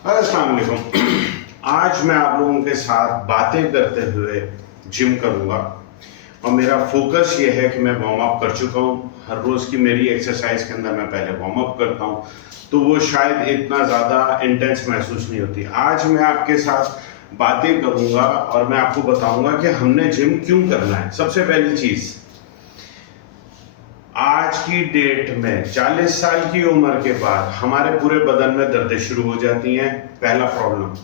अस्सलाम वालेकुम। आज मैं आप लोगों के साथ बातें करते हुए जिम करूंगा और मेरा फोकस ये है कि मैं वार्म अप कर चुका हूँ। हर रोज़ की मेरी एक्सरसाइज के अंदर मैं पहले वार्म अप करता हूँ, तो वो शायद इतना ज़्यादा इंटेंस महसूस नहीं होती। आज मैं आपके साथ बातें करूंगा और मैं आपको बताऊंगा कि हमने जिम क्यों करना है। सबसे पहली चीज़, आज की डेट में 40 साल की उम्र के बाद हमारे पूरे बदन में दर्दें शुरू हो जाती हैं। पहला प्रॉब्लम।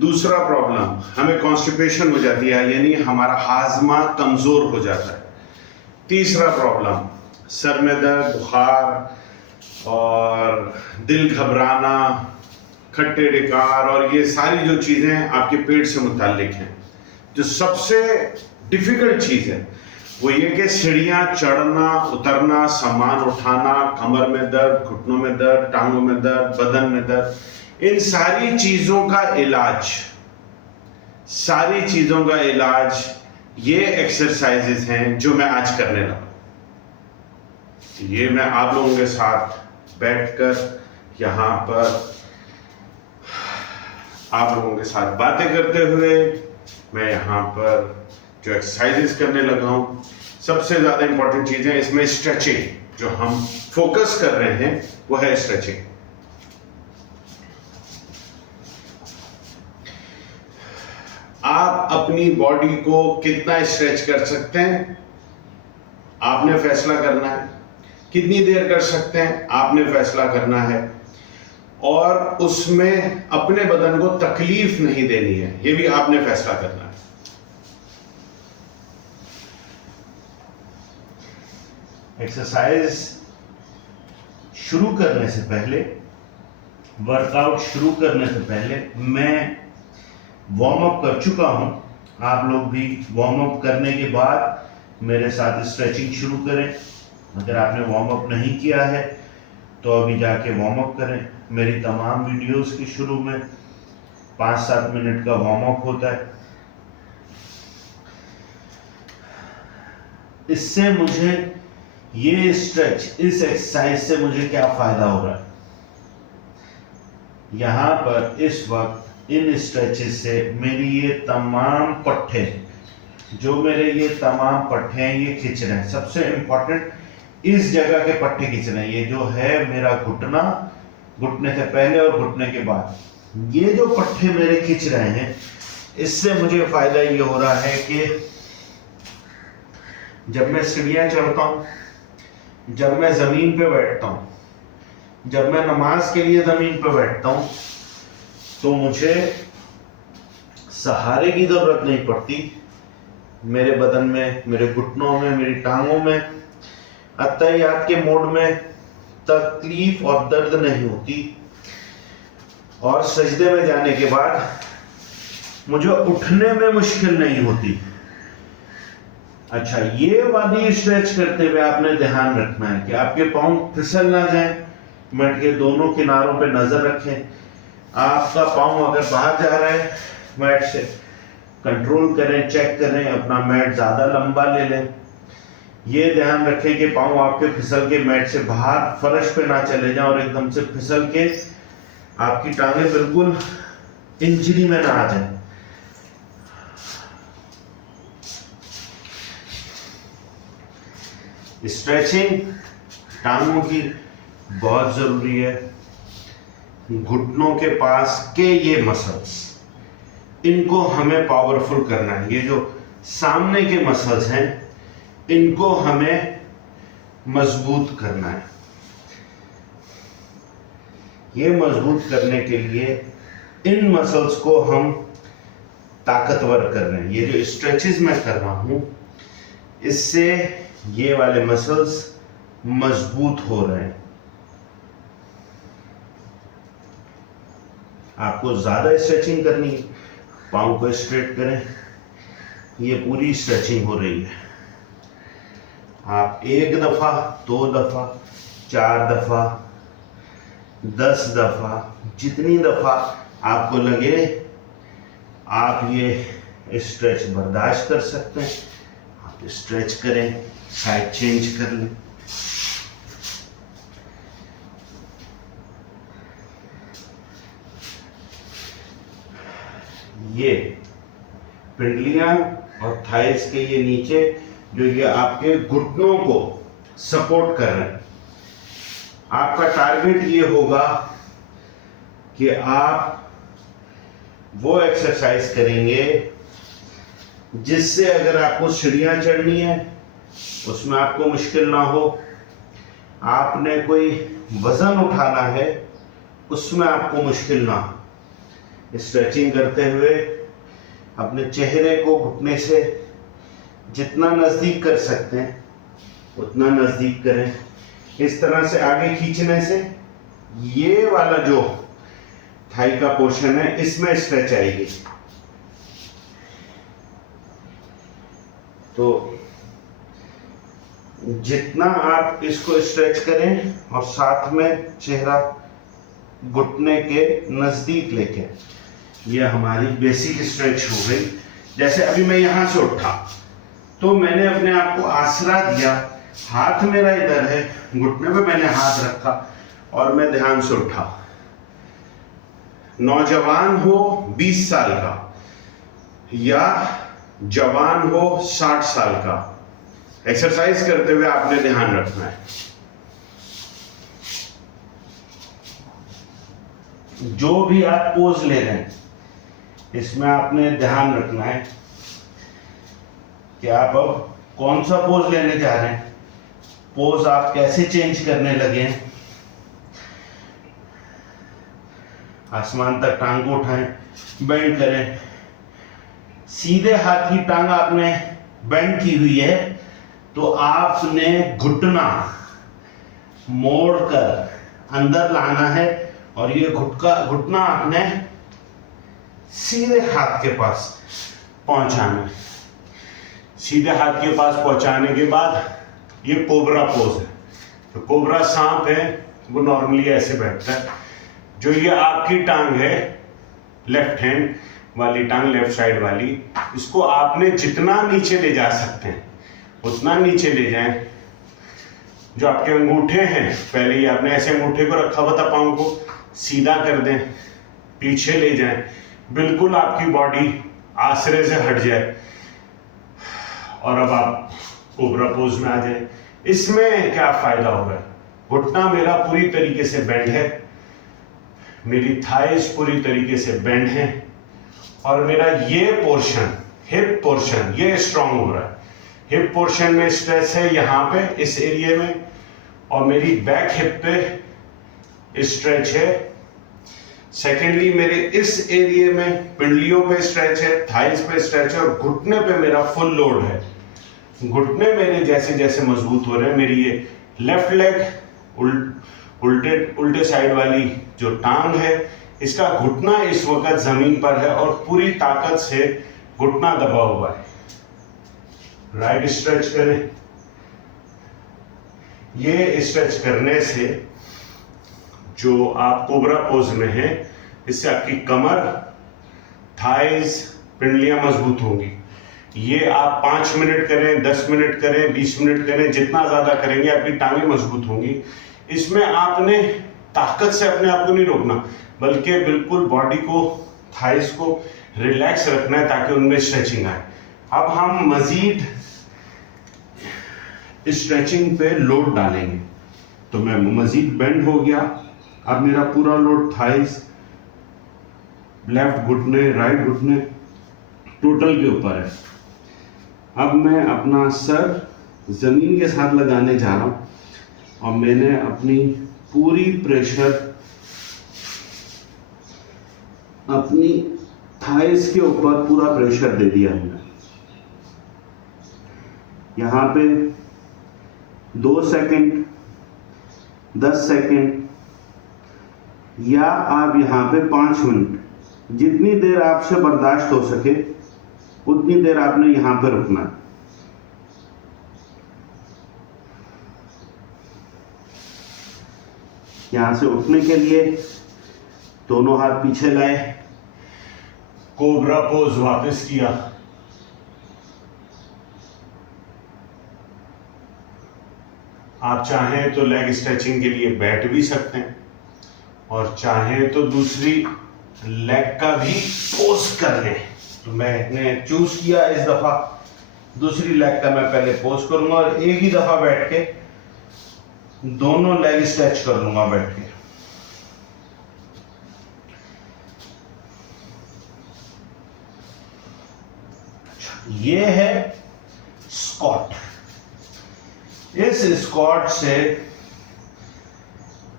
दूसरा प्रॉब्लम, हमें कॉन्स्टिपेशन हो जाती है, यानी हमारा हाजमा कमजोर हो जाता है। तीसरा प्रॉब्लम, सर में दर्द, बुखार और दिल घबराना, खट्टे डिकार और ये सारी जो चीज़ें आपके पेट से मुताल्लिक हैं। जो सबसे डिफिकल्ट चीज़ है वो ये कि सीढ़ियाँ चढ़ना उतरना, सामान उठाना, कमर में दर्द, घुटनों में दर्द, टांगों में दर्द, बदन में दर्द, इन सारी चीज़ों का इलाज ये एक्सरसाइजेस हैं जो मैं आज करने लगा। ये मैं आप लोगों के साथ बैठकर यहाँ पर आप लोगों के साथ बातें करते हुए मैं यहाँ पर जो एक्सरसाइजेस करने लगा हूँ। सबसे ज़्यादा इंपॉर्टेंट चीज़ है इसमें स्ट्रेचिंग। जो हम फोकस कर रहे हैं वो है स्ट्रेचिंग। आप अपनी बॉडी को कितना स्ट्रेच कर सकते हैं आपने फैसला करना है। कितनी देर कर सकते हैं आपने फैसला करना है, और उसमें अपने बदन को तकलीफ नहीं देनी है, ये भी आपने फैसला करना है। एक्सरसाइज शुरू करने से पहले, वर्कआउट शुरू करने से पहले मैं वार्म अप कर चुका हूं। आप लोग भी वार्म अप करने के बाद मेरे साथ स्ट्रेचिंग शुरू करें। अगर आपने वार्म अप नहीं किया है तो अभी जाके वार्म अप करें। मेरी तमाम वीडियोस के शुरू में 5-7 मिनट का वार्म अप होता है। इससे मुझे ये स्ट्रेच, इस एक्सरसाइज से मुझे क्या फायदा हो रहा है, यहाँ पर इस वक्त इन स्ट्रेचेस से मेरी ये तमाम पट्टे, जो मेरे ये तमाम पट्टे हैं, ये खिंच रहे हैं। सबसे इंपॉर्टेंट, इस जगह के पट्टे खिंच रहे हैं। ये जो है मेरा घुटना, घुटने से पहले और घुटने के बाद, ये जो पट्टे मेरे खिंच रहे हैं, इससे मुझे फायदा ये हो रहा है कि जब मैं सीढ़ियाँ चढ़ता हूँ, जब मैं जमीन पे बैठता हूँ, जब मैं नमाज के लिए जमीन पे बैठता हूँ, तो मुझे सहारे की जरूरत नहीं पड़ती। मेरे बदन में, मेरे घुटनों में, मेरी टांगों में, अत्तहियात के मोड में तकलीफ और दर्द नहीं होती। और सजदे में जाने के बाद मुझे उठने में मुश्किल नहीं होती। अच्छा, ये वाली स्ट्रेच करते हुए आपने ध्यान रखना है कि आपके पाँव फिसल ना जाएं। मैट के दोनों किनारों पे नजर रखें। आपका पाँव अगर बाहर जा रहा है मैट से, कंट्रोल करें, चेक करें, अपना मैट ज़्यादा लंबा ले लें। ये ध्यान रखें कि पाँव आपके फिसल के मैट से बाहर फर्श पे ना चले जाएं और एकदम से फिसल के आपकी टांगें बिल्कुल इंजरी में ना आ जाए। स्ट्रेचिंग टांगों की बहुत जरूरी है। घुटनों के पास के ये मसल्स, इनको हमें पावरफुल करना है। ये जो सामने के मसल्स हैं, इनको हमें मजबूत करना है। ये मजबूत करने के लिए इन मसल्स को हम ताकतवर कर रहे हैं। ये जो स्ट्रेचेस मैं कर रहा हूं, इससे ये वाले मसल्स मजबूत हो रहे हैं। आपको ज्यादा स्ट्रेचिंग करनी है, पाँव को स्ट्रेट करें। ये पूरी स्ट्रेचिंग हो रही है। आप 1 दफा, 2 दफा, 4 दफा, 10 दफा, जितनी दफा आपको लगे आप ये स्ट्रेच बर्दाश्त कर सकते हैं। आप स्ट्रेच करें, साइड चेंज कर लें। ये पिंडलियां और थाइस के ये नीचे जो ये आपके घुटनों को सपोर्ट कर रहे हैं। आपका टारगेट ये होगा कि आप वो एक्सरसाइज करेंगे जिससे अगर आपको सीढ़ियां चढ़नी है उसमें आपको मुश्किल ना हो, आपने कोई वजन उठाना है उसमें आपको मुश्किल ना हो। स्ट्रेचिंग करते हुए अपने चेहरे को घुटने से जितना नज़दीक कर सकते हैं उतना नज़दीक करें। इस तरह से आगे खींचने से ये वाला जो थाई का पोर्शन है इसमें स्ट्रेच आएगी। तो जितना आप इसको स्ट्रेच करें और साथ में चेहरा घुटने के नज़दीक लेके, ये हमारी बेसिक स्ट्रेच हो गई। जैसे अभी मैं यहाँ से उठा तो मैंने अपने आप को आसरा दिया, हाथ मेरा इधर है, घुटने पे मैंने हाथ रखा और मैं ध्यान से उठा। नौजवान हो 20 साल का या जवान हो 60 साल का, एक्सरसाइज करते हुए आपने ध्यान रखना है। जो भी आप पोज ले रहे हैं इसमें आपने ध्यान रखना है कि आप अब कौन सा पोज लेने जा रहे हैं, पोज आप कैसे चेंज करने लगे हैं। आसमान तक टांग को उठाएं, बेंड करें। सीधे हाथ की टांग आपने बेंड की हुई है तो आपने घुटना मोड़कर अंदर लाना है और ये घुटना आपने सीधे हाथ के पास पहुंचाना है। सीधे हाथ के पास पहुंचाने के बाद ये कोबरा पोज है। तो कोबरा सांप है वो नॉर्मली ऐसे बैठता है। जो ये आपकी टांग है लेफ्ट हैंड वाली टांग, लेफ्ट साइड वाली, इसको आपने जितना नीचे ले जा सकते हैं उतना नीचे ले जाएं। जो आपके अंगूठे हैं, पहले ही आपने ऐसे अंगूठे को रखा हुआ था, पाँव को सीधा कर दें, पीछे ले जाएं, बिल्कुल आपकी बॉडी आसरे से हट जाए और अब आप कोबरा पोज में आ जाए। इसमें क्या फायदा हो रहा है, घुटना मेरा पूरी तरीके से बेंड है, मेरी थाइस पूरी तरीके से बेंड है और मेरा ये पोर्शन, हिप पोर्शन, ये स्ट्रांग हो रहा है। हिप पोर्शन में स्ट्रेस है यहाँ पे इस एरिया में और मेरी बैक हिप पे स्ट्रेच है। सेकेंडली मेरे इस एरिया में पिंडलियों पे स्ट्रेच है, थाइस पे स्ट्रेच है और घुटने पे मेरा फुल लोड है। घुटने मेरे जैसे जैसे मजबूत हो रहे हैं, मेरी ये लेफ्ट लेग उल्टे साइड वाली जो टांग है इसका घुटना इस वक्त जमीन पर है और पूरी ताकत से घुटना दबा हुआ है। राइट स्ट्रेच करें। ये स्ट्रेच करने से जो आप कोबरा पोज में है इससे आपकी कमर, थाइज, पिंडलियां मजबूत होंगी। ये आप 5 मिनट करें, 10 मिनट करें, 20 मिनट करें, जितना ज्यादा करेंगे आपकी टांगें मजबूत होंगी। इसमें आपने ताकत से अपने आप को नहीं रोकना बल्कि बिल्कुल बॉडी को, थाइस को रिलैक्स रखना है ताकि उनमें स्ट्रेचिंग आए। अब हम मजीद स्ट्रेचिंग पे लोड डालेंगे। तो मैं मजीद बेंड हो गया, अब मेरा पूरा लोड थाइस, लेफ्ट घुटने, राइट घुटने टोटल के ऊपर है। अब मैं अपना सर जमीन के साथ लगाने जा रहा हूं और मैंने अपनी पूरी प्रेशर अपनी थाइस के ऊपर पूरा प्रेशर दे दिया हमने। यहाँ पे 2 सेकंड, 10 सेकंड या आप यहाँ पे 5 मिनट, जितनी देर आपसे बर्दाश्त हो सके उतनी देर आपने यहाँ पे रुकना है। यहाँ से उठने के लिए दोनों हाथ पीछे लाए, कोबरा पोज वापस किया, आप चाहें तो लेग स्ट्रेचिंग के लिए बैठ भी सकते हैं और चाहें तो दूसरी लेग का भी पोज कर लें। तो मैंने चूज किया इस दफा दूसरी लेग का मैं पहले पोज करूंगा और एक ही दफा बैठ के दोनों लेग स्ट्रेच कर लूंगा बैठ के। ये है स्क्वाट। इस स्क्वाट से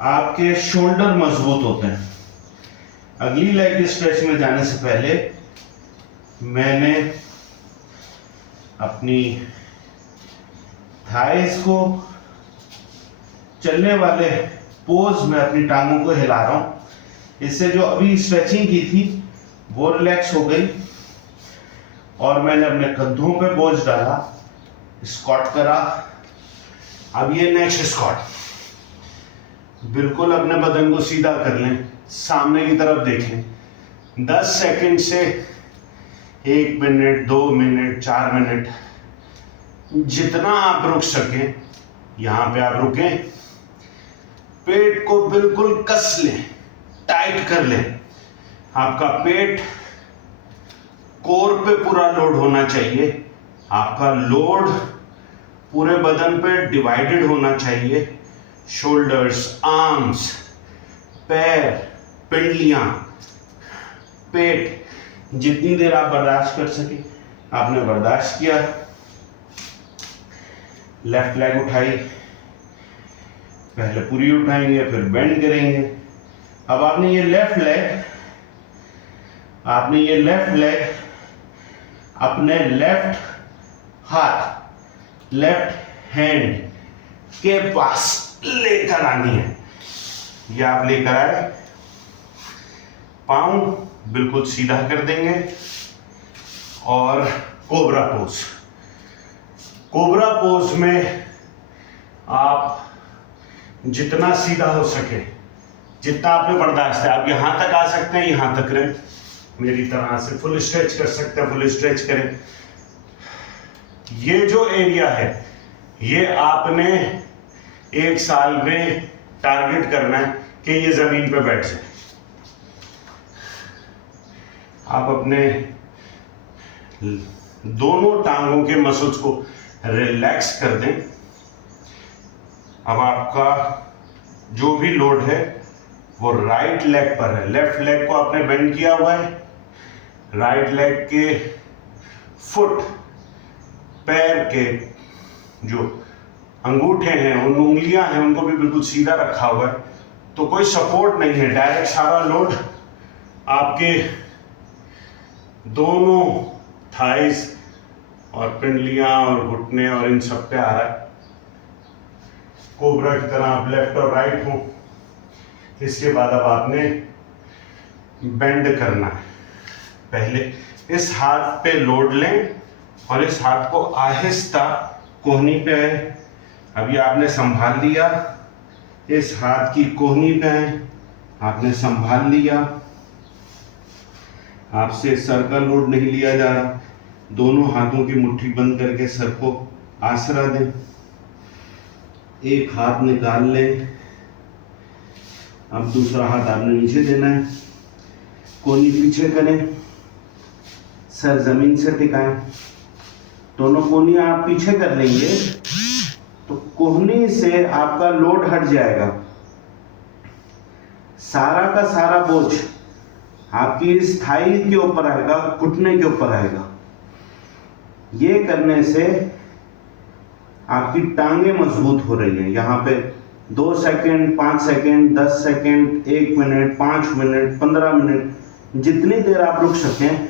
आपके शोल्डर मजबूत होते हैं। अगली लेग स्ट्रेच में जाने से पहले मैंने अपनी थाइस को चलने वाले पोज में अपनी टांगों को हिला रहा हूं। इससे जो अभी स्ट्रेचिंग की थी वो रिलैक्स हो गई और मैंने अपने कंधों पे बोझ डाला, स्क्वाट करा। अब ये नेक्स्ट स्क्वाट। बिल्कुल अपने बदन को सीधा कर लें, सामने की तरफ देखें। 10 सेकंड से 1 मिनट, 2 मिनट, 4 मिनट, जितना आप रुक सकें यहां पे आप रुकें। पेट को बिल्कुल कस लें, टाइट कर लें। आपका पेट कोर पे पूरा लोड होना चाहिए। आपका लोड पूरे बदन पे डिवाइडेड होना चाहिए। शोल्डर्स, आर्म्स, पैर, पिंडलियां, पेट, जितनी देर आप बर्दाश्त कर सके आपने बर्दाश्त किया। लेफ्ट लेग उठाई, पहले पूरी उठाएंगे फिर बेंड करेंगे। अब आपने ये लेफ्ट लेग अपने लेफ्ट हाथ, लेफ्ट हैंड के पास लेकर आनी है। ये आप लेकर आए, पाँव बिल्कुल सीधा कर देंगे और कोबरा पोज। कोबरा पोज में आप जितना सीधा हो सके, जितना आप में बर्दाश्त है, आप यहां तक आ सकते हैं, यहां तक रहें। मेरी तरह से फुल स्ट्रेच कर सकते हैं, फुल स्ट्रेच करें। ये जो एरिया है ये आपने 1 साल में टारगेट करना है कि ये जमीन पे बैठ जाए। आप अपने दोनों टांगों के मसल्स को रिलैक्स कर दें। अब आपका जो भी लोड है वो राइट लेग पर है। लेफ्ट लेग को आपने बेंड किया हुआ है। राइट लेग के फुट, पैर के जो अंगूठे हैं, उन उंगलियां हैं, उनको भी बिल्कुल सीधा रखा हुआ है। तो कोई सपोर्ट नहीं है, डायरेक्ट सारा लोड आपके दोनों थाइस और पिंडलियां और घुटने और इन सब पे आ रहा है। कोबरा की तरह आप लेफ्ट और राइट हो। इसके बाद अब आपने बेंड करना है। पहले इस हाथ पे लोड लें और इस हाथ को आहिस्ता कोहनी पे आए। अभी आपने संभाल लिया, इस हाथ की कोहनी पे आए, आपने संभाल लिया। आपसे सर का लोड नहीं लिया जा रहा। दोनों हाथों की मुट्ठी बंद करके सर को आसरा दें। एक हाथ निकाल लें। अब दूसरा हाथ आपने नीचे देना है। कोहनी पीछे करें, सर जमीन से टिकाएं। दोनों कोहनी आप पीछे कर लेंगे तो कोहनी से आपका लोड हट जाएगा। सारा का सारा बोझ आपकी इस थाई के ऊपर आएगा, घुटने के ऊपर आएगा। ये करने से आपकी टांगे मजबूत हो रही हैं। यहाँ पे 2 second, 5 second, 10 second, 1 minute, 5 minute, 15 minute, जितनी देर आप रुक सकें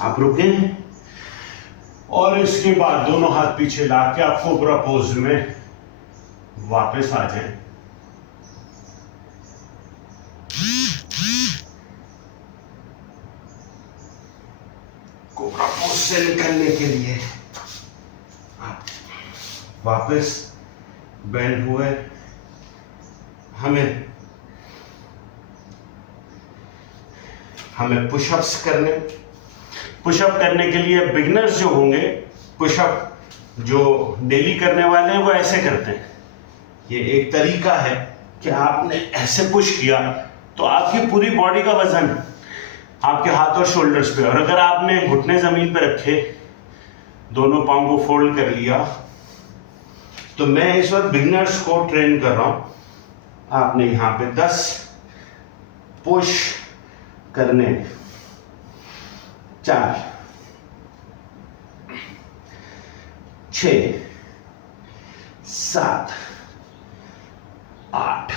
आप रुकें। और इसके बाद दोनों हाथ पीछे ला के आप कोबरा पोज में वापस आ जाएं। कोबरा पोज से निकलने के लिए आप वापस बेंड हुए। हमें पुशअप्स करने। पुशअप करने के लिए बिगिनर्स जो होंगे, पुशअप जो डेली करने वाले हैं वो ऐसे करते हैं। ये एक तरीका है कि आपने ऐसे पुश किया तो आपकी पूरी बॉडी का वजन आपके हाथ और शोल्डर्स पे, और अगर आपने घुटने जमीन पे रखे, दोनों पाँव को फोल्ड कर लिया, तो मैं इस वक्त बिगिनर्स को ट्रेन कर रहा हूं। आपने यहां पे 10 पुश करने, 4, 6, 7, 8,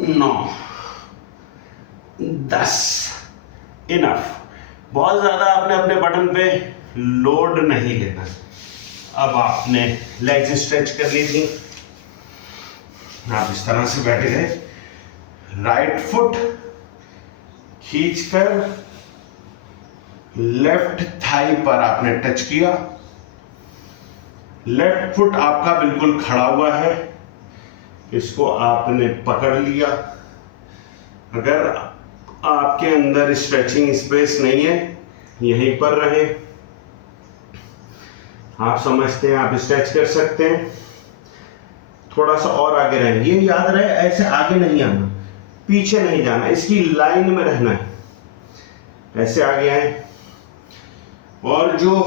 9, 10। इनफ। बहुत ज्यादा आपने अपने बटन पे लोड नहीं लेना। अब आपने लेग्स स्ट्रेच कर ली थी, आप इस तरह से बैठे गए, राइट फुट खींचकर लेफ्ट थाई पर आपने टच किया, लेफ्ट फुट आपका बिल्कुल खड़ा हुआ है, इसको आपने पकड़ लिया। अगर आपके अंदर स्ट्रेचिंग स्पेस नहीं है, यहीं पर रहे, आप समझते हैं आप स्ट्रेच कर सकते हैं, थोड़ा सा और आगे रहें। ये याद रहे, ऐसे आगे नहीं आना, पीछे नहीं जाना, इसकी लाइन में रहना है। ऐसे आगे आए, और जो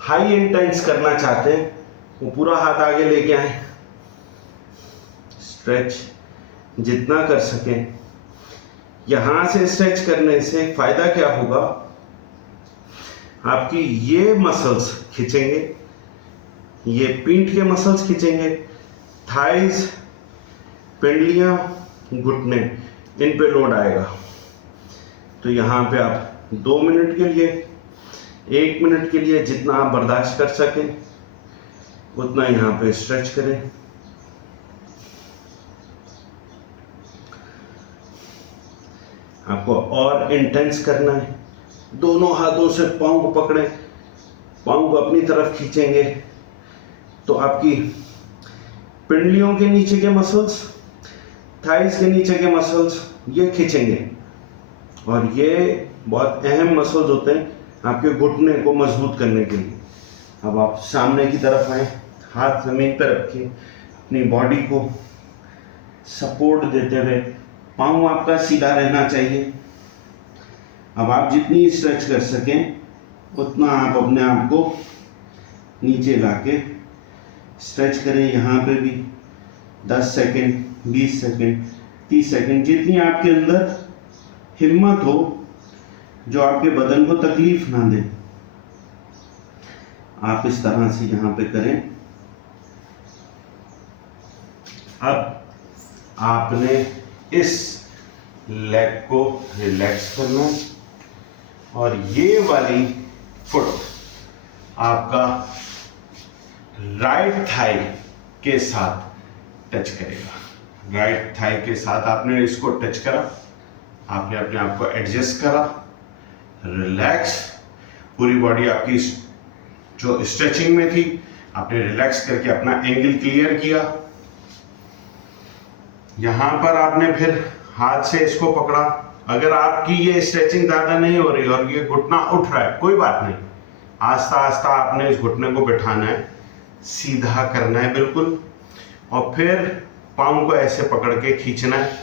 हाई इंटेंस करना चाहते हैं वो पूरा हाथ आगे लेके आए, स्ट्रेच जितना कर सकें। यहां से स्ट्रेच करने से फायदा क्या होगा, आपकी ये मसल्स खींचेंगे, ये पीठ के मसल्स खींचेंगे, थाइज, पिंडलियां, घुटने, इन पे लोड आएगा। तो यहाँ पे आप 2 मिनट के लिए, 1 मिनट के लिए, जितना आप बर्दाश्त कर सकें उतना यहाँ पे स्ट्रेच करें। आपको और इंटेंस करना है, दोनों हाथों से पाँव को पकड़ें, पाँव को अपनी तरफ खींचेंगे तो आपकी पिंडलियों के नीचे के मसल्स, थाइस के नीचे के मसल्स ये खींचेंगे, और ये बहुत अहम मसल्स होते हैं आपके घुटने को मजबूत करने के लिए। अब आप सामने की तरफ आए, हाथ जमीन पर रखिए, अपनी बॉडी को सपोर्ट देते हुए, पाँव आपका सीधा रहना चाहिए। अब आप जितनी स्ट्रेच कर सकें उतना आप अपने आप को नीचे लाके स्ट्रेच करें। यहाँ पे भी 10 सेकेंड, 20 सेकेंड, 30 सेकेंड, जितनी आपके अंदर हिम्मत हो, जो आपके बदन को तकलीफ ना दे, आप इस तरह से यहाँ पे करें। अब आपने इस लेग को रिलैक्स करना है, और ये वाली फुट आपका राइट थाई के साथ टच करेगा। राइट थाई के साथ आपने इसको टच करा, आपने अपने आप को एडजस्ट करा, रिलैक्स, पूरी बॉडी आपकी जो स्ट्रेचिंग में थी आपने रिलैक्स करके अपना एंगल क्लियर किया। यहां पर आपने फिर हाथ से इसको पकड़ा। अगर आपकी ये स्ट्रेचिंग ज़्यादा नहीं हो रही और ये घुटना उठ रहा है, कोई बात नहीं, आस्ता आस्ता आपने इस घुटने को बिठाना है, सीधा करना है बिल्कुल, और फिर पाँव को ऐसे पकड़ के खींचना है।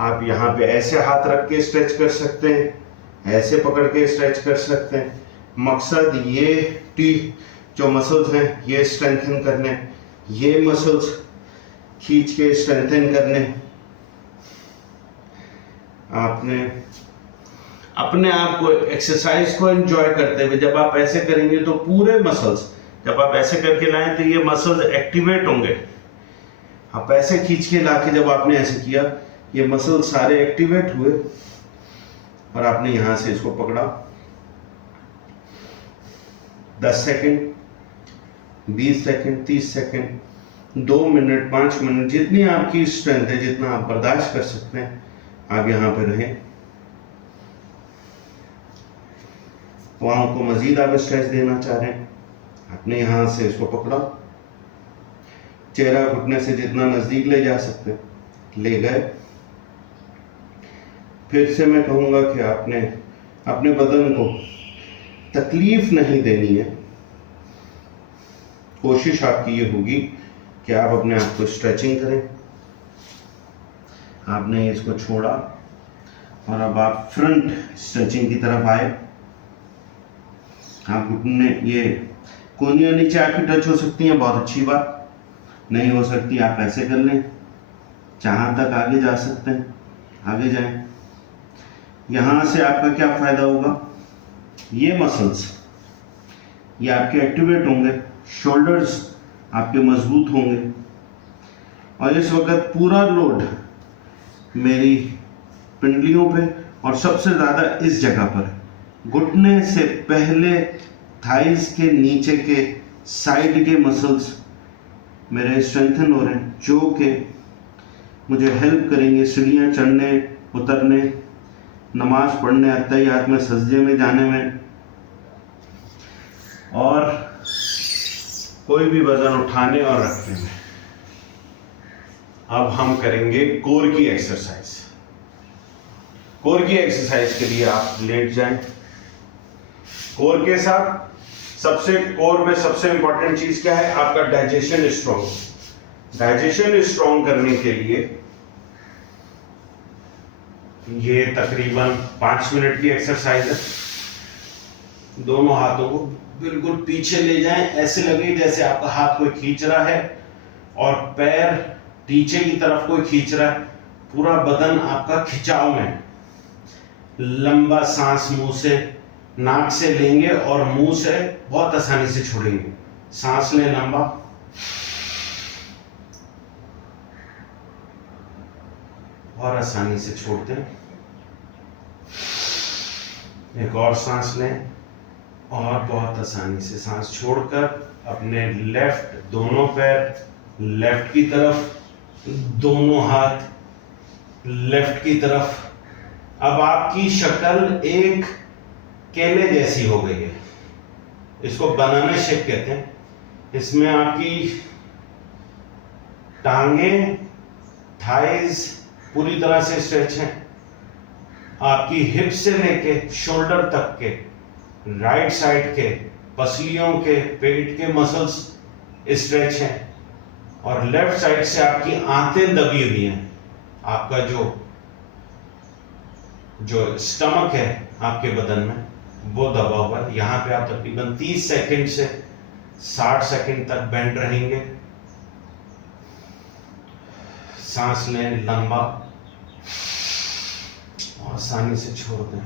आप यहाँ पे ऐसे हाथ रख के स्ट्रेच कर सकते हैं, ऐसे पकड़ के स्ट्रेच कर सकते हैं। मकसद ये जो मसल्स हैं ये स्ट्रेंथन करने, ये मसल्स खींच के स्ट्रेंथन करने। आपने अपने आप को एक्सरसाइज को एंजॉय करते हुए जब आप ऐसे करेंगे तो पूरे मसल्स, जब आप ऐसे करके लाएं तो ये मसल्स एक्टिवेट होंगे। आप ऐसे खींच के लाके जब आपने ऐसे किया, ये मसल सारे एक्टिवेट हुए, और आपने यहां से इसको पकड़ा। 10 second, 20 second, 30 second, 2 minute, 5 minute, जितनी आपकी स्ट्रेंथ है, जितना आप बर्दाश्त कर सकते हैं, आप यहाँ पे रहें। पाँव को मजीद आप स्ट्रेच देना चाह रहे हैं, आपने यहाँ से इसको पकड़ा, चेहरा घुटने से जितना नज़दीक ले जा सकते ले गए। फिर से मैं कहूँगा कि आपने अपने बदन को तकलीफ नहीं देनी है। कोशिश आपकी ये होगी कि आप अपने आप को स्ट्रेचिंग करें, आपने इसको छोड़ा और अब आप फ्रंट स्ट्रेचिंग की तरफ आए। आप घुटने, ये कोहनियाँ नीचे आके टच हो सकती हैं, बहुत अच्छी बात। नहीं हो सकती आप ऐसे कर लें, जहाँ तक आगे जा सकते हैं आगे जाएं। यहाँ से आपका क्या फ़ायदा होगा, ये मसल्स ये आपके एक्टिवेट होंगे, शोल्डर्स आपके मजबूत होंगे। और इस वक्त पूरा लोड मेरी पिंडलियों पे और सबसे ज़्यादा इस जगह पर है। घुटने से पहले थाइस के नीचे के साइड के मसल्स मेरे स्ट्रेंथन हो रहे हैं, जो कि मुझे हेल्प करेंगे सीढ़ियाँ चढ़ने उतरने, नमाज पढ़ने, अत्तहियात में, सजदे में जाने में, और कोई भी वजन उठाने और रखने में। अब हम करेंगे कोर की एक्सरसाइज। कोर की एक्सरसाइज के लिए आप लेट जाएं। कोर के साथ कोर में सबसे इंपॉर्टेंट चीज क्या है, आपका डाइजेशन स्ट्रॉन्ग। डाइजेशन स्ट्रॉन्ग करने के लिए ये तकरीबन 5 मिनट की एक्सरसाइज है। दोनों हाथों को बिल्कुल पीछे ले जाएं, ऐसे लगे जैसे आपका हाथ कोई खींच रहा है और पैर नीचे की तरफ कोई खींच रहा है। पूरा बदन आपका खिंचाव में। लंबा सांस मुंह से, नाक से लेंगे और मुंह से बहुत आसानी से छोड़ेंगे। सांस लें लंबा, और आसानी से छोड़ते हैं। एक और सांस लें और बहुत आसानी से सांस छोड़कर अपने लेफ्ट दोनों पैर लेफ्ट की तरफ, दोनों हाथ लेफ्ट की तरफ। अब आपकी शक्ल एक केले जैसी हो गई है, इसको बनाना शेप कहते हैं। इसमें आपकी टांगें, थाइज पूरी तरह से स्ट्रेच हैं। आपकी हिप से लेके शोल्डर तक के, राइट साइड के पसलियों के, पेट के मसल्स स्ट्रेच हैं, और लेफ्ट साइड से आपकी आंतें दबी हुई हैं। आपका जो स्टमक है आपके बदन में वो दबा हुआ है। यहाँ पे आप तकरीबन 30 सेकंड से 60 सेकंड तक बेंड रहेंगे। सांस लें लंबा, आसानी से छोड़ दें।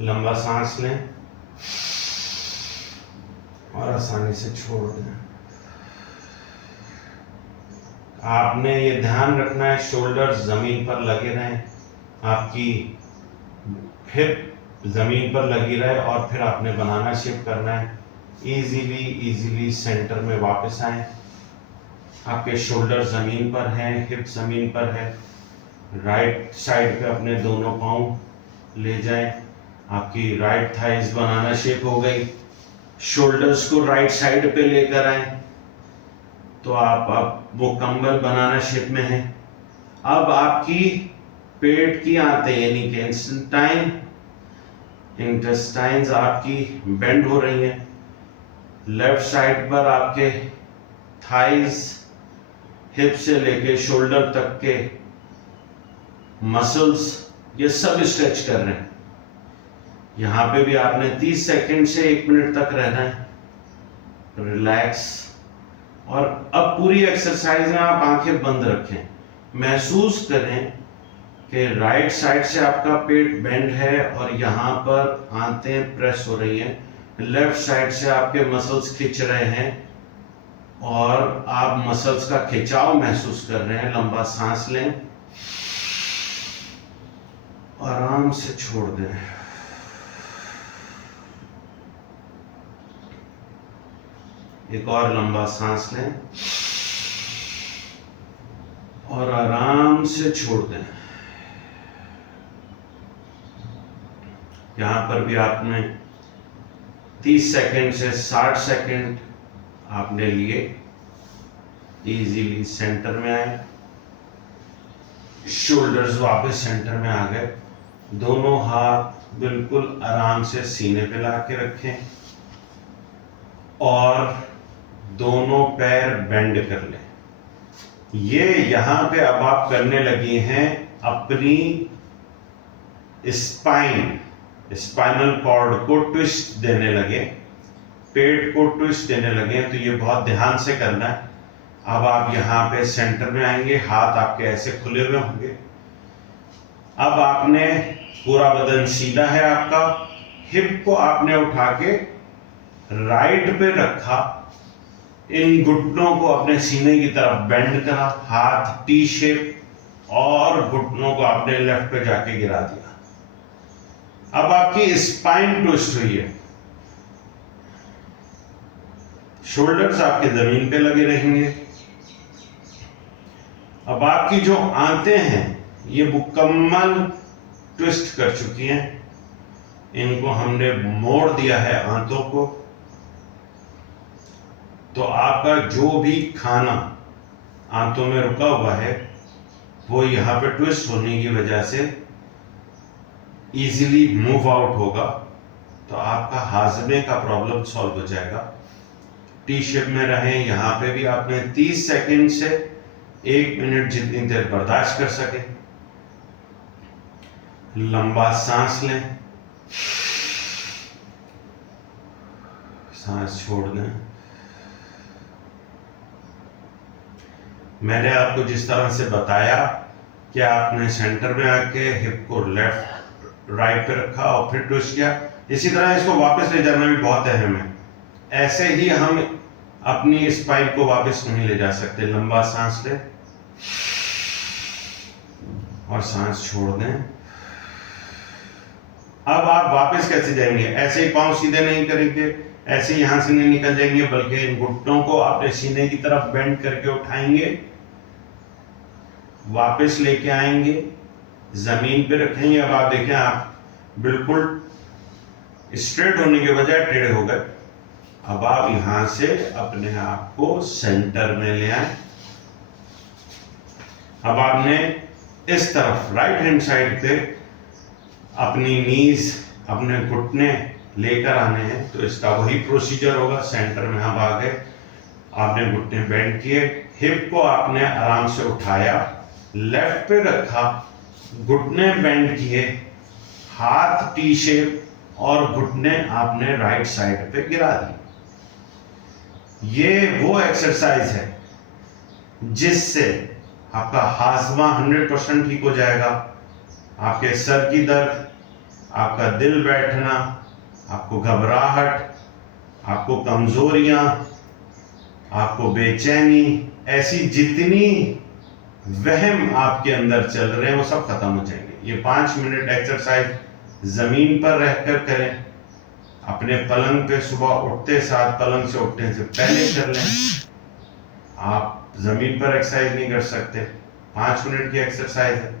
लंबा सांस लें और आसानी से छोड़ दें। आपने ये ध्यान रखना है शोल्डर्स जमीन पर लगे रहें, आपकी हिप जमीन पर लगी रहे, और फिर आपने बनाना शेप करना है। इजीली सेंटर में वापस आए। आपके शोल्डर जमीन पर हैं, हिप जमीन पर है। राइट साइड पे अपने दोनों पाँव ले जाएं। आपकी राइट थाइज बनाना शेप हो गई। शोल्डर्स को राइट साइड पे लेकर आए तो आप अब मुकम्मल बनाना शेप में हैं। अब आपकी पेट की आंतें यानी कि इंटेस्टाइन्स आपकी बेंड हो रही हैं। लेफ्ट साइड पर आपके थाइज, हिप से लेके शोल्डर तक के मसल्स ये सब स्ट्रेच कर रहे हैं। यहाँ पे भी आपने 30 सेकंड से 1 मिनट तक रहना है, रिलैक्स। और अब पूरी एक्सरसाइज में आप आंखें बंद रखें, महसूस करें कि राइट साइड से आपका पेट बेंड है और यहाँ पर आंतें प्रेस हो रही हैं। लेफ्ट साइड से आपके मसल्स खिंच रहे हैं और आप मसल्स का खिंचाव महसूस कर रहे हैं। लंबा सांस लें, आराम से छोड़ दें। एक और लंबा सांस लें और आराम से छोड़ दें। यहां पर भी आपने 30 सेकंड से 60 सेकंड आपने लिए। इजीली सेंटर में आए, शोल्डर्स वापस सेंटर में आ गए। दोनों हाथ बिल्कुल आराम से सीने पे ला के रखें और दोनों पैर बेंड कर लें। ये यहां पे अब आप करने लगे हैं अपनी स्पाइनल कॉर्ड को ट्विस्ट देने लगे, पेट को ट्विस्ट देने लगे। तो ये बहुत ध्यान से करना है। अब आप यहाँ पे सेंटर में आएंगे, हाथ आपके ऐसे खुले हुए होंगे। अब आपने पूरा बदन सीधा है आपका, हिप को आपने उठा के राइट पे रखा, इन घुटनों को अपने सीने की तरफ बेंड करा, हाथ टी शेप, और घुटनों को आपने लेफ्ट पे जाके गिरा दिया। अब आपकी स्पाइन ट्विस्ट हुई है, शोल्डर्स आपके जमीन पे लगे रहेंगे। अब आपकी जो आंतें हैं ये मुकम्मल ट्विस्ट कर चुकी हैं, इनको हमने मोड़ दिया है आंतों को। तो आपका जो भी खाना आंतों में रुका हुआ है वो यहाँ पे ट्विस्ट होने की वजह से इजीली मूव आउट होगा, तो आपका हाजमे का प्रॉब्लम सॉल्व हो जाएगा। टी शेप में रहें। यहाँ पे भी आपने 30 सेकंड से 1 मिनट जितनी देर बर्दाश्त कर सके, लंबा सांस लें, सांस छोड़ दें। मैंने आपको जिस तरह से बताया कि आपने सेंटर में आके हिप को लेफ्ट राइट पे रखा और फिर ट्विस्ट किया, इसी तरह इसको वापस ले जाना भी बहुत अहम है। ऐसे ही हम अपनी स्पाइन को वापस नहीं ले जा सकते। लंबा सांस लें और सांस छोड़ दें। अब आप वापस कैसे जाएंगे? ऐसे ही पांव सीधे नहीं करेंगे, ऐसे यहां से नहीं निकल जाएंगे, बल्कि इन घुटनों को अपने सीने की तरफ बेंड करके उठाएंगे, वापस लेके आएंगे, जमीन पे रखेंगे। अब आप देखें, आप बिल्कुल स्ट्रेट होने के बजाय टेढ़े हो गए। अब आप यहां से अपने आप को सेंटर में ले आए। अब आपने इस तरफ राइट हैंड साइड पे अपनी नीज, अपने घुटने लेकर आने हैं। तो इसका वही प्रोसीजर होगा। सेंटर में हम आ गए, आपने घुटने बेंड किए, हिप को आपने आराम से उठाया, लेफ्ट पे रखा, घुटने बेंड किए, हाथ टी शेप, और घुटने आपने राइट साइड पे गिरा दिए। ये वो एक्सरसाइज है जिससे आपका हाजमा 100% ठीक हो जाएगा। आपके सर की दर्द, आपका दिल बैठना, आपको घबराहट, आपको कमजोरियां, आपको बेचैनी, ऐसी जितनी वहम आपके अंदर चल रहे हैं वो सब खत्म हो जाएंगे। ये 5 मिनट एक्सरसाइज जमीन पर रहकर करें। अपने पलंग पे सुबह उठते साथ, पलंग से उठने से पहले कर लें। आप जमीन पर एक्सरसाइज नहीं कर सकते, 5 मिनट की एक्सरसाइज है।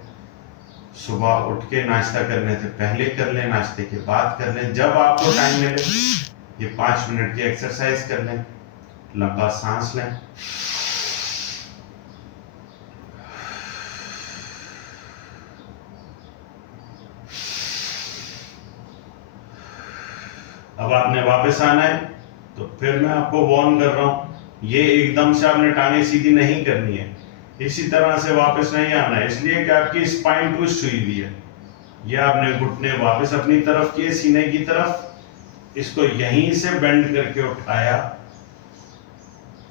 सुबह उठ के नाश्ता करने से पहले कर लें, नाश्ते के बाद कर लें, जब आपको टाइम मिले ये 5 मिनट की एक्सरसाइज कर लें। लंबा सांस लें, अब आपने वापस आना है। तो फिर मैं आपको वार्न कर रहा हूं, ये एकदम से आपने टांगे सीधी नहीं करनी है, इसी तरह से वापस नहीं आना है, इसलिए कि आपकी स्पाइन ट्विस्ट हुई हुई है। ये आपने घुटने वापस अपनी तरफ किए, सीने की तरफ, इसको यहीं से बेंड करके उठाया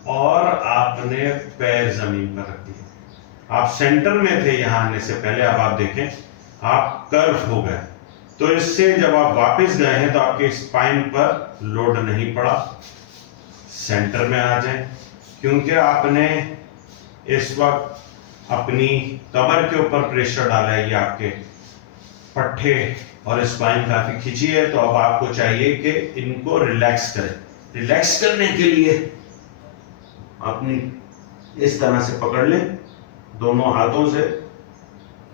और आपने पैर जमीन पर रख दिए। आप सेंटर में थे यहां आने से पहले, अब आप देखें आप कर्व हो गए। तो इससे जब आप वापस गए हैं तो आपके स्पाइन पर लोड नहीं पड़ा। सेंटर में आ जाएं, क्योंकि आपने इस वक्त अपनी कमर के ऊपर प्रेशर डाला है, ये आपके पट्टे और स्पाइन काफी खिंची है। तो अब आपको चाहिए कि इनको रिलैक्स करें। रिलैक्स करने के लिए अपनी इस तरह से पकड़ लें, दोनों हाथों से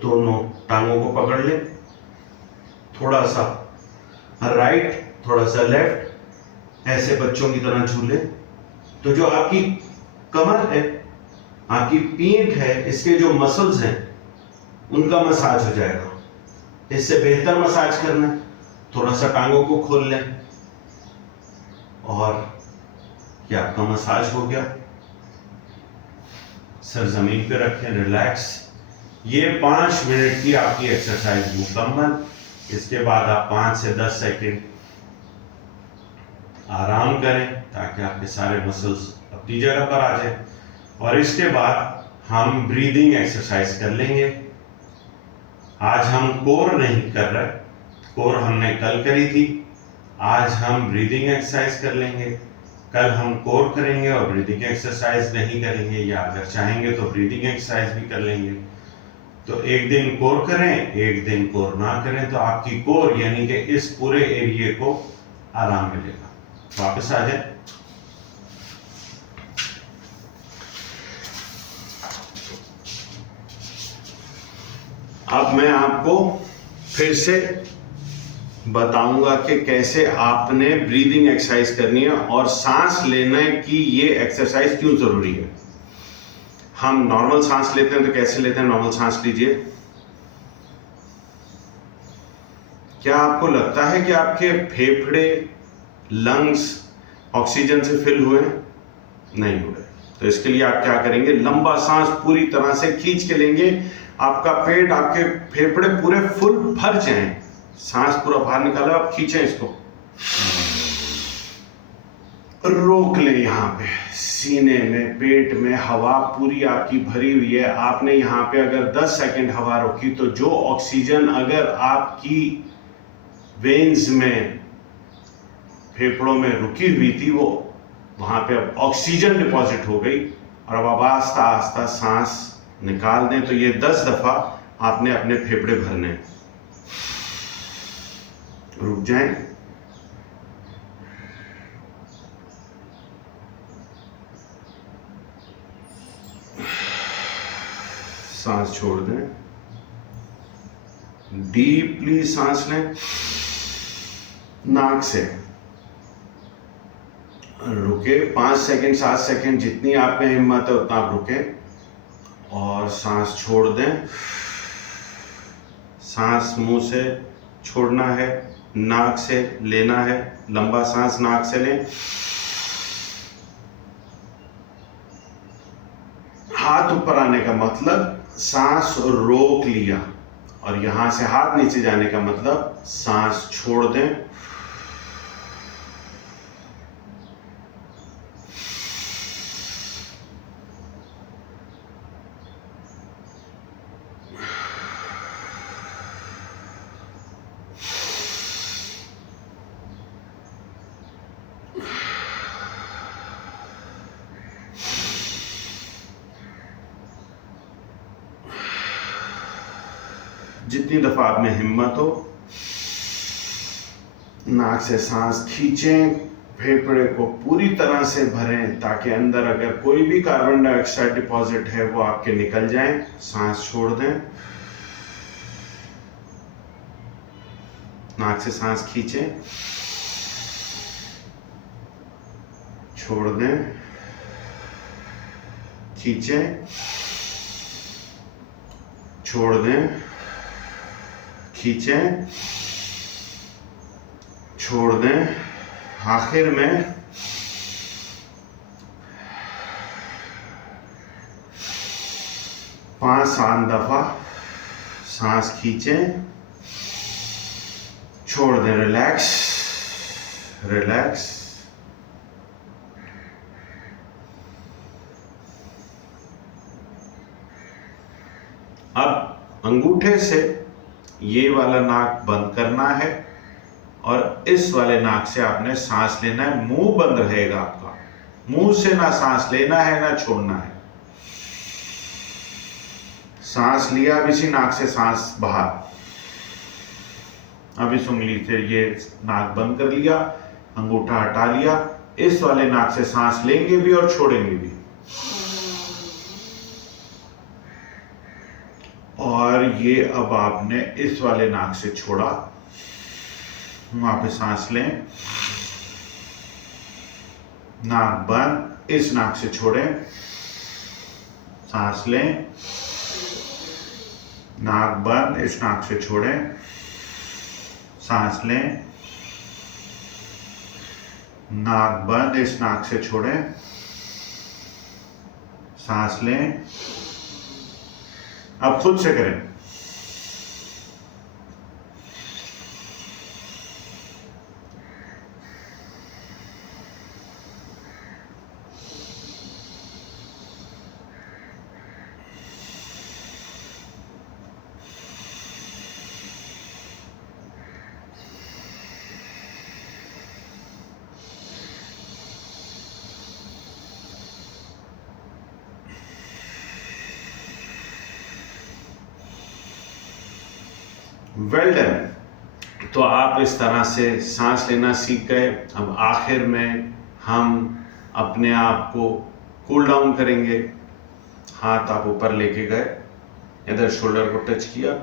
दोनों टांगों को पकड़ लें, थोड़ा सा राइट, थोड़ा सा लेफ्ट, ऐसे बच्चों की तरह झूले। तो जो आपकी कमर है, आपकी पीठ है, इसके जो मसल्स हैं उनका मसाज हो जाएगा। इससे बेहतर मसाज करना, थोड़ा सा टांगों को खोल लें और कि आपका मसाज हो गया। सर जमीन पे रखें, रिलैक्स। ये 5 मिनट की आपकी एक्सरसाइज मुकम्मल। इसके बाद आप 5 से 10 सेकंड आराम करें ताकि आपके सारे मसल्स अपनी जगह पर आ जाए। और इसके बाद हम ब्रीदिंग एक्सरसाइज कर लेंगे। आज हम कोर नहीं कर रहे, कोर हमने कल करी थी। आज हम ब्रीदिंग एक्सरसाइज कर लेंगे। कल हम कोर करेंगे और ब्रीदिंग एक्सरसाइज नहीं करेंगे, या अगर चाहेंगे तो ब्रीदिंग एक्सरसाइज भी कर लेंगे। तो एक दिन कोर करें, एक दिन कोर ना करें, तो आपकी कोर यानी कि इस पूरे एरिया को आराम मिलेगा। वापस आ जाए। अब मैं आपको फिर से बताऊंगा कि कैसे आपने ब्रीदिंग एक्सरसाइज करनी है और सांस लेने की ये एक्सरसाइज क्यों जरूरी है। हम नॉर्मल सांस लेते हैं तो कैसे लेते हैं? नॉर्मल सांस लीजिए। क्या आपको लगता है कि आपके फेफड़े, लंग्स ऑक्सीजन से फिल हुए? नहीं हुए। तो इसके लिए आप क्या करेंगे? लंबा सांस पूरी तरह से खींच के लेंगे। आपका पेट, आपके फेफड़े पूरे फुल भर जाएं। सांस पूरा बाहर निकालो, आप खींचें इसको, रोक लें। यहाँ पे सीने में, पेट में हवा पूरी आपकी भरी हुई है। आपने यहाँ पे अगर 10 सेकंड हवा रोकी तो जो ऑक्सीजन अगर आपकी वेन्स में, फेफड़ों में रुकी हुई थी, वो वहां पे अब ऑक्सीजन डिपॉजिट हो गई। और अब आस्ता आस्ता सांस निकाल दें। तो ये 10 दफा आपने अपने फेफड़े भरने। रुक जाएं। सांस छोड़ दें। डीपली सांस लें नाक से। रुके 5 सेकंड, 7 सेकंड, जितनी आप में हिम्मत है उतना आप रुके और सांस छोड़ दें। सांस मुंह से छोड़ना है, नाक से लेना है। लंबा सांस नाक से लें। हाथ ऊपर आने का मतलब सांस रोक लिया, और यहां से हाथ नीचे जाने का मतलब सांस छोड़ दें। जितनी दफा आप में हिम्मत हो नाक से सांस खींचें, फेफड़े को पूरी तरह से भरें ताकि अंदर अगर कोई भी कार्बन डाइऑक्साइड डिपॉजिट है वो आपके निकल जाए। सांस छोड़ दें। नाक से सांस खींचें, छोड़ दें, खींचें, छोड़ दें, खींचें, छोड़ दें। आखिर में पांच 7 दफा सांस खींचें, छोड़ दें। Relax, relax. अब अंगूठे से ये वाला नाक बंद करना है और इस वाले नाक से आपने सांस लेना है। मुंह बंद रहेगा आपका। मुंह से ना सांस लेना है ना छोड़ना है। सांस लिया, अब इसी नाक से सांस बाहर। अब इस उंगली से ये नाक बंद कर लिया, अंगूठा हटा लिया। इस वाले नाक से सांस लेंगे भी और छोड़ेंगे भी। और ये अब आपने इस वाले नाक से छोड़ा, वहां पे सांस लें, नाक बंद, इस नाक से छोड़ें, सांस लें, नाक बंद, इस नाक से छोड़ें, सांस लें, नाक बंद, इस नाक से छोड़ें, सांस लें, अब खुद से करें। Well done. तो आप इस तरह से सांस लेना सीख गए। अब आखिर में हम अपने आप को कूल डाउन करेंगे। हाथ आप ऊपर लेके गए, इधर शोल्डर को टच किया,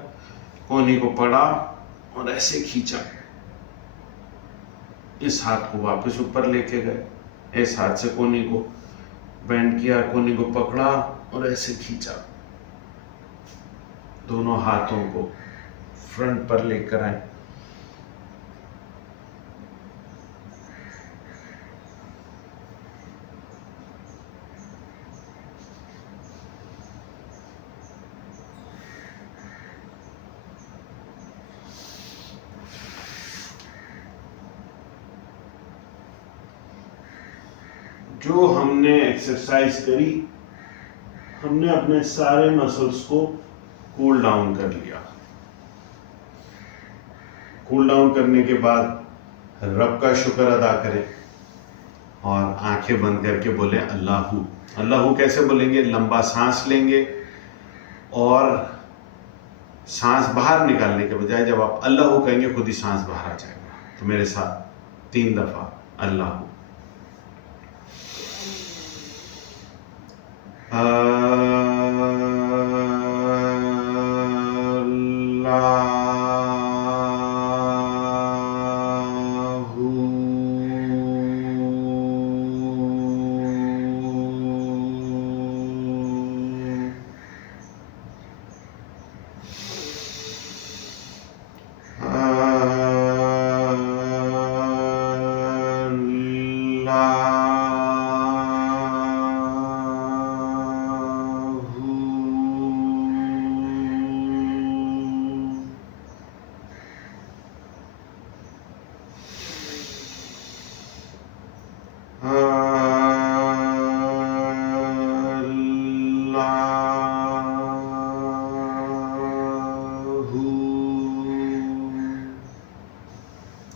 कोहनी को पकड़ा और ऐसे खींचा। इस हाथ को वापस ऊपर लेके गए, इस हाथ से कोहनी को बेंड किया, कोहनी को पकड़ा और ऐसे खींचा। दोनों हाथों को फ्रंट पर लेकर आए। जो हमने एक्सरसाइज करी, हमने अपने सारे मसल्स को कूल डाउन कर लिया। कूल डाउन करने के बाद रब का शुक्र अदा करें और आंखें बंद करके बोले अल्लाहू। अल्लाहू कैसे बोलेंगे? लंबा सांस लेंगे और सांस बाहर निकालने के बजाय जब आप अल्लाहू कहेंगे खुद ही सांस बाहर आ जाएगा। तो मेरे साथ 3 दफा अल्लाहू।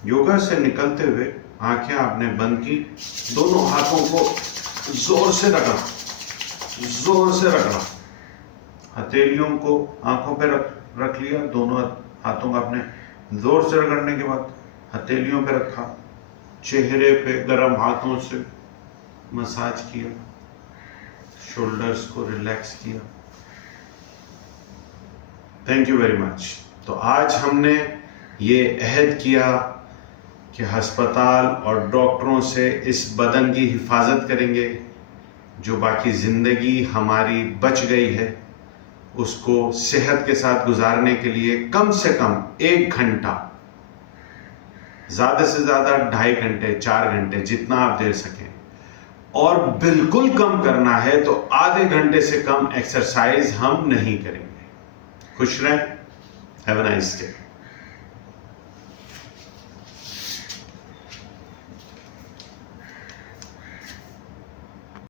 योगा से निकलते हुए आंखें आपने बंद की, दोनों हाथों को जोर से रगड़ा, जोर से रगड़ा। हथेलियों को आंखों पे रख लिया। दोनों हाथों को आपने जोर से रगड़ने के बाद हथेलियों पे रखा, चेहरे पे गर्म हाथों से मसाज किया, शोल्डर्स को रिलैक्स किया। Thank you very much. तो आज हमने ये अहद किया कि अस्पताल और डॉक्टरों से इस बदन की हिफाजत करेंगे। जो बाकी ज़िंदगी हमारी बच गई है उसको सेहत के साथ गुजारने के लिए कम से कम 1 घंटा, ज़्यादा से ज़्यादा 2.5 घंटे, 4 घंटे, जितना आप दे सकें। और बिल्कुल कम करना है तो आधे घंटे से कम एक्सरसाइज हम नहीं करेंगे। खुश रहें। Have a nice day.